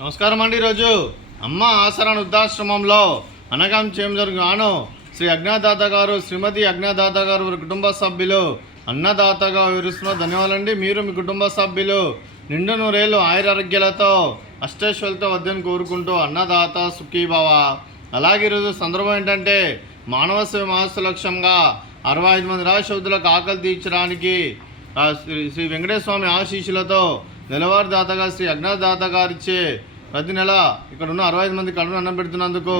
నమస్కారం అండి. ఈరోజు అమ్మ ఆసరాన్ వృద్ధాశ్రమంలో అనగాం గాను శ్రీ అజ్ఞాదాత గారు, శ్రీమతి అజ్ఞాదాత గారు వారి కుటుంబ సభ్యులు అన్నదాతగా వివరిస్తున్న ధన్యవాదాలండి. మీరు మీ కుటుంబ సభ్యులు నిండు నూరేళ్ళు ఆయురారోగ్యాలతో అష్టైశ్వర్యాలతో వద్దని కోరుకుంటూ అన్నదాత సుఖీభవ. అలాగే ఈరోజు సందర్భం ఏంటంటే మానవ సేవ మహస్సు లక్ష్యంగా 65 మంది రాశౌతులకు ఆకలి తీర్చడానికి శ్రీ వెంకటేశ్వర స్వామి ఆశీస్సులతో నెలవారి దాతగా శ్రీ అజ్ఞాదాత గారిచ్చే ప్రతి నెల ఇక్కడ ఉన్న 65 మంది కడుపును అన్నం పెడుతున్నందుకు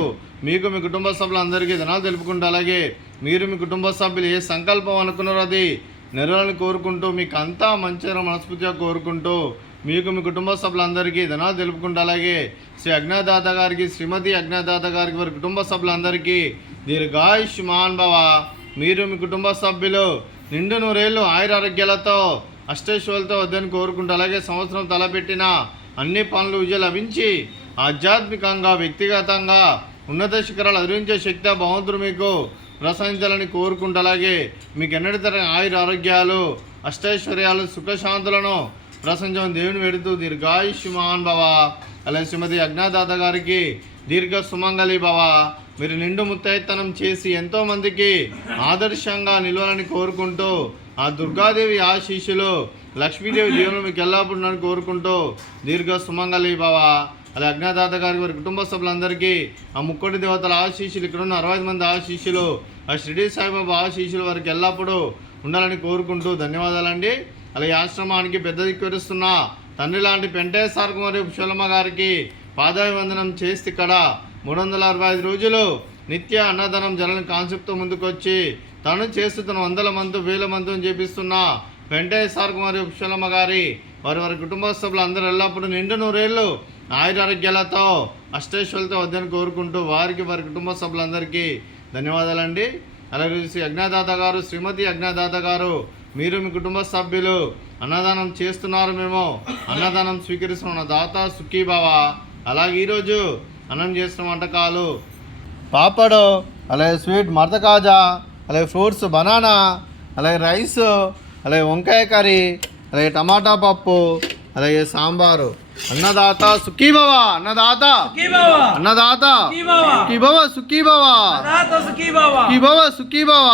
మీకు మీ కుటుంబ సభ్యులందరికీ ధనాలు తెలుపుకుంటూ, అలాగే మీరు మీ కుటుంబ సభ్యులు ఏ సంకల్పం అనుకున్నారో అది నెరవేరాలని కోరుకుంటూ, మీకు అంతా మంచిగా మనస్ఫూర్తిగా కోరుకుంటూ మీకు మీ కుటుంబ సభ్యులందరికీ ధనాలు తెలుపుకుంటూ, అలాగే శ్రీ అజ్ఞాదాత గారికి, శ్రీమతి అజ్ఞాదాత గారికి వారి కుటుంబ సభ్యులందరికీ దీర్ఘాయుష్మాన్ భవ. మీరు మీ కుటుంబ సభ్యులు నిండు నూరేళ్ళు ఆయురారోగ్యాలతో అష్టైశ్వర్యాలతో వద్దని కోరుకుంటూ, అలాగే సంవత్సరం తలపెట్టిన అన్ని పనులు విజయం లభించి ఆధ్యాత్మికంగా వ్యక్తిగతంగా ఉన్నత శిఖరాలు అధిరించే శక్తి భగవంతుడు మీకు ప్రసాదించాలని కోరుకుంటూ, అలాగే మీకు ఎన్నటి తరగని ఆయురారోగ్యాలు అష్టైశ్వర్యాలు సుఖశాంతులను ప్రసంజం దేవుని వెడుతూ దీర్ఘాయుష్మాన్ భవ. అలాగే శ్రీమతి అజ్ఞాదాత గారికి దీర్ఘ సుమంగళి భవ. మీరు నిండు ముత్తైతనం చేసి ఎంతోమందికి ఆదర్శంగా నిలవాలని కోరుకుంటూ, ఆ దుర్గాదేవి ఆశీస్సులు లక్ష్మీదేవి జీవనం మీకు ఎల్లప్పుడూ కోరుకుంటూ దీర్ఘ సుమంగళి భవ. అలా అజ్ఞాదాత గారికి వారి కుటుంబ సభ్యులందరికీ ఆ ముక్కోటి దేవతల ఆశీస్సులు, ఇక్కడ ఉన్న 65 మంది ఆశీస్సులు, ఆ షిరిడి సాయిబాబా ఆశీస్సులు వారికి ఎల్లప్పుడూ ఉండాలని కోరుకుంటూ ధన్యవాదాలండి. అలాగే ఆశ్రమానికి పెద్ద దిక్కువరుస్తున్న తండ్రి లాంటి పెంటేశ్వర మరియు పుష్పలమ్మ గారికి పాదాభివందనం చేస్తే ఇక్కడ 365 రోజులు నిత్య అన్నదానం జరగని కాన్సెప్ట్తో ముందుకొచ్చి తను చేస్తున్న 100 మంది 1000 మందిని చేపిస్తున్న వెంకటేశ్వర మరియు పుష్పలమ్మ గారి వారి కుటుంబ సభ్యులు అందరూ ఎల్లప్పుడూ నిండు నూరేళ్ళు ఆయురారోగ్యాలతో అష్టైశ్వర్యాలతో వద్దని కోరుకుంటూ వారికి వారి కుటుంబ సభ్యులందరికీ ధన్యవాదాలండి. అలాగే శ్రీ అజ్ఞాదాత గారు, శ్రీమతి అజ్ఞాదాత గారు మీరు మీ కుటుంబ సభ్యులు అన్నదానం చేస్తున్నారు, మేము అన్నదానం స్వీకరిస్తున్న దాత సుఖీభవ. అలాగే ఈరోజు అన్నం చేస్తున్న వంటకాలు పాపడు, అలాగే స్వీట్ మడత కాజా, అలాగే ఫ్రూట్స్ బనానా, అలాగే రైస్, అలాగే వంకాయ కర్రీ, అలాగే టమాటా పప్పు, అలాగే సాంబారు. అన్నదాత సుఖీభవ. అన్నదాత అన్నదాత సుఖీభవ సుఖీభవ సుఖీభవ సుఖీభవ.